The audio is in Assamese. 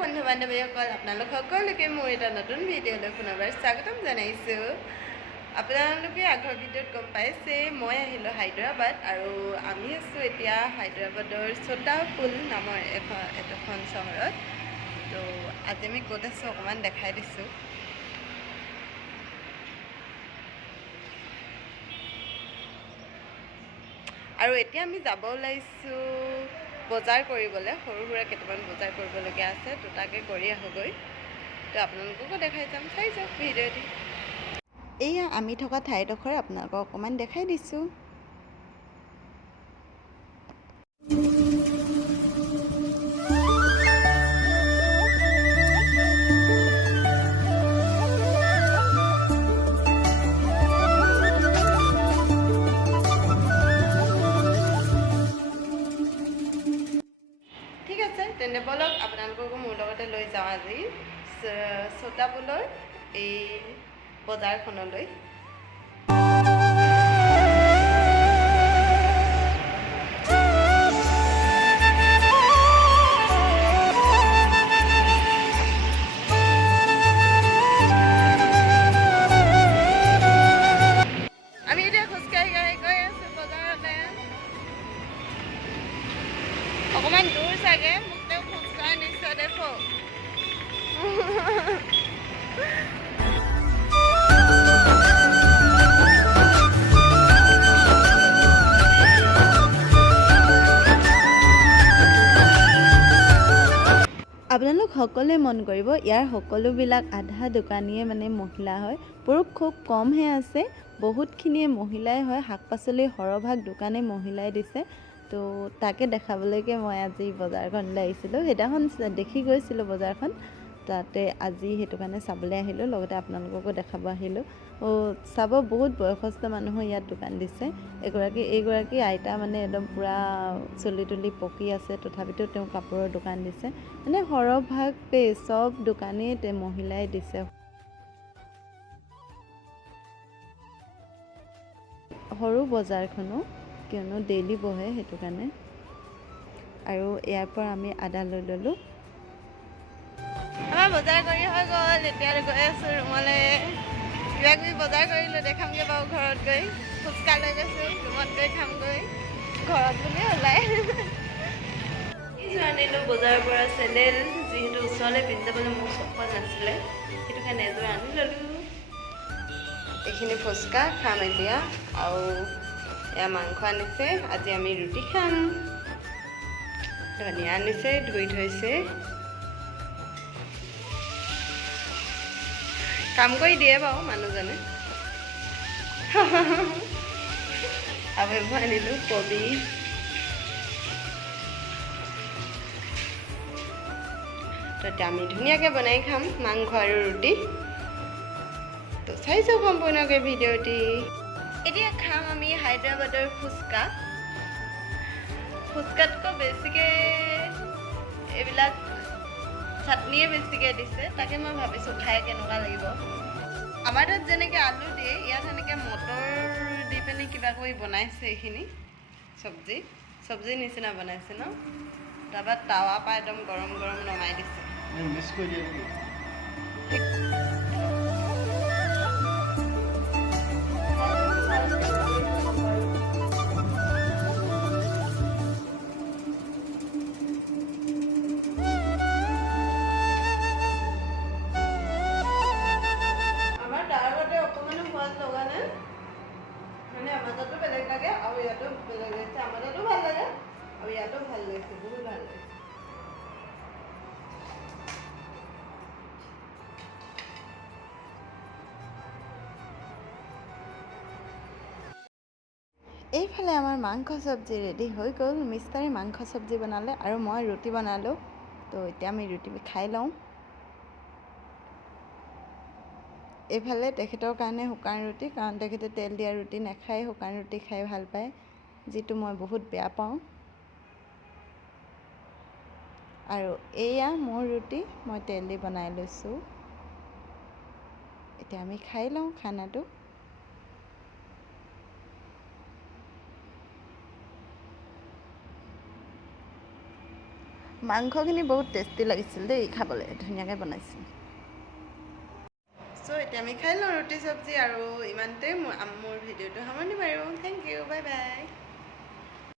বন্ধু বান্ধৱীসকল আপোনালোক সকলোকে মোৰ এটা নতুন ভিডিঅ'লৈ পুনৰবাৰ স্বাগতম জনাইছোঁ। আপোনালোকে আগৰ ভিডিঅ'ত গম পাইছে মই আহিলোঁ হায়দৰাবাদ আৰু আমি আছোঁ এতিয়া হায়দৰাবাদৰ ছোটা পুল নামৰ এখন চহৰত। তো আজি আমি ক'ত আছোঁ অকণমান দেখাই দিছোঁ। আৰু এতিয়া আমি যাব ওলাইছোঁ বজাৰ কৰিবলৈ, সৰু সুৰা কেইটামান বজাৰ কৰিবলগীয়া আছে, তো তাকে কৰি আহোঁগৈ। তো আপোনালোককো দেখাই যাম, চাই যাওক ভিডিঅ'টি। এয়া আমি থকা ঠাইডোখৰ আপোনালোকক অকণমান দেখাই দিছোঁ। ঠিক আছে, তেন্তে বলক আপোনালোককো মোৰ লগতে লৈ যাওঁ আজি ছোটা পুলৰ এই বজাৰখনলৈ। আমি এতিয়া খোজকাঢ়ি গৈ আছোঁ বজাৰতে। অকণমান দূৰ চাগে, মোক তেওঁ খোজকাঢ়ি নিছে দেখো। আপোনালোক সকলোৱে মন কৰিব, ইয়াৰ সকলোবিলাক আধা দোকানীয়ে মহিলা হয়, পুৰুষ খুব কমহে আছে, বহুতখিনিয়ে মহিলাই হয়। শাক পাচলিৰ সৰহভাগ দোকানেই মহিলাই দিছে। তো তাকে দেখাবলৈকে মই আজি বজাৰখনলৈ আহিছিলোঁ। সেইদিনাখন দেখি গৈছিলোঁ বজাৰখন, তাতে আজি সেইটো কাৰণে চাবলৈ আহিলোঁ, লগতে আপোনালোককো দেখাব আহিলোঁ। চাব, বহুত বয়সস্থ মানুহো ইয়াত দোকান দিছে। এইগৰাকী আইতা একদম পূৰা চুলি তুলি পকি আছে, তথাপিতো তেওঁ কাপোৰৰ দোকান দিছে। সৰহভাগ চব দোকানেই মহিলাই দিছে। সৰু বজাৰখনো, কিয়নো ডেইলি বহে সেইটো কাৰণে। আৰু ইয়াৰ পৰা আমি আদা লৈ ল'লোঁ। আমাৰ বজাৰ কৰি হৈ গ'ল, এতিয়া গৈ আছোঁ ৰুমলৈ। কিবা কিবি বজাৰ কৰিলোঁ, দেখামগৈ বাৰু ঘৰত গৈ। ফুচকা লৈ গৈছোঁ, ৰুমত গৈ খামগৈ, ঘৰত বুলি ওলাই। আনিলোঁ বজাৰৰ পৰা চেণ্ডেল, যিহেতু ওচৰলৈ পিন্ধি যাবলৈ মোৰ চপ্পল নাছিলে, সেইটো কাৰণে এযোৰ আনি ল'লোঁ। এইখিনি ফুচকা খাম এতিয়া, আৰু এয়া মাংস আনিছে, আজি আমি ৰুটি খাম। ধনিয়া আনিছে, ধুই থৈছে। কাম কৰি দিয়ে বাৰু মানুহজনে। আৰু এইবোৰ আনিলোঁ কবি। তো এতিয়া আমি ধুনীয়াকৈ বনাই খাম মাংস আৰু ৰুটি। তো চাই যাওক সম্পূৰ্ণকৈ ভিডিঅ'টি। এতিয়া খাম আমি হায়দৰাবাদৰ ফুচকা। ফুচকাতকৈ বেছিকৈ এইবিলাক চাটনিয়ে বেছিকৈ দিছে, তাকে মই ভাবিছোঁ খাই কেনেকুৱা লাগিব। আমাৰ তাত যেনেকৈ আলু দিয়ে, ইয়াত সেনেকৈ মটৰ দি পিনি কিবা কৰি বনাইছে। এইখিনি চব্জি নিচিনা বনাইছে ন। তাৰপৰা টাৱা পৰা একদম গৰম গৰম নমাই দিছে। আমাৰ তাৰ আগতে অকণমানো সোৱাদ লগা নাই, আমাৰ তাতো বেলেগ লাগে আৰু ইয়াতো বেলেগ লাগিছে। আমাৰ তাতো ভাল লাগে আৰু ইয়াতো ভাল লাগিছে, বহুত ভাল লাগিছে। এইফালে আমাৰ মাংস চব্জি ৰেডি হৈ গ'ল। মিষ্টাৰে মাংস চব্জি বনালে আৰু মই ৰুটি বনালোঁ। তো এতিয়া আমি ৰুটি খাই লওঁ। এইফালে তেখেতৰ কাৰণে শুকান ৰুটি, কাৰণ তেখেতে তেল দিয়া ৰুটি নাখায়, শুকান ৰুটি খাই ভাল পায়, যিটো মই বহুত বেয়া পাওঁ। আৰু এয়া মোৰ ৰুটি, মই তেল দি বনাই লৈছোঁ। এতিয়া আমি খাই লওঁ খানাটো। মাংসখিনি বহুত টেষ্টি লাগিছিল দেই খাবলৈ, ধুনীয়াকৈ বনাইছিল। চ' এতিয়া আমি খাই লওঁ ৰুটি চব্জি, আৰু ইমানতে মোৰ ভিডিঅ'টো সামৰণি মাৰোঁ। Thank you, bye by.